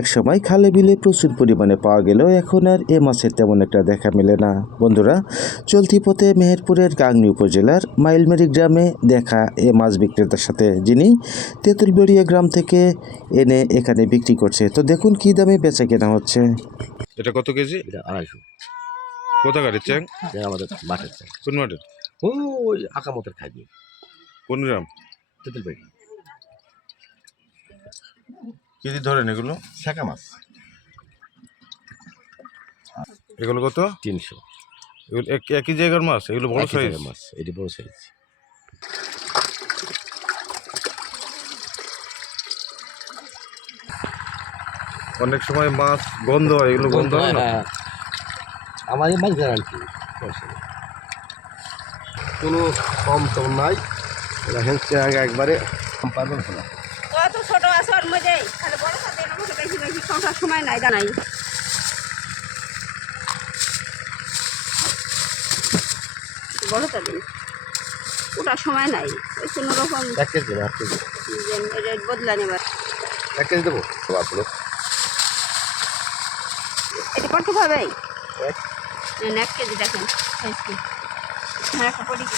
একসময় খালে বিলে প্রচুর পরিমাণে পাওয়া গেলেও এখন আর এ মাছের তেমন একটা দেখা মেলে না। বন্ধুরা চলতি পথে মেহেরপুরের গাংনি উপজেলার মাইলমারি গ্রামে দেখা এ মাছ বিক্রেতার সাথে যিনি তেঁতুলবেড়িয়া গ্রাম থেকে এনে এখানে বিক্রি করছে। তো দেখুন কী দামে বেচা কেনা হচ্ছে। এটা কত কেজি? এটা আড়াইশো। কোথাকার চ্যাং? আমাদের মাঠের চাই কোন মাঠের? ওই আকামতের খাইবি কোন গ্রাম? তেঁতুল বাড়ি কেজি ধরেন এগুলো? শাঁকা মাছ। এগুলো কত? তিনশো। এগুলো এক- একই জায়গার মাছ? এগুলো বড় সাইজ মাছ এটি বড় সাইজ অনেক সময় মাছ গন্ধ হয় এগুলো গন্ধ হয় না? হ্যাঁ। আমার এই মাছ গ্যারান্টি কোনো কম টম নাই। আগে একবারে পারবেন না। কত ছোট আছে ওর মধ্যে সময় নাই জানাই। বলো তাহলে ওটার সময় নাই কোনো রকম দেবো কেজি রেট বদলা নেবার। দেবো? এটা হবে এক। কেজি দেখেন হ্যাঁ কেজি।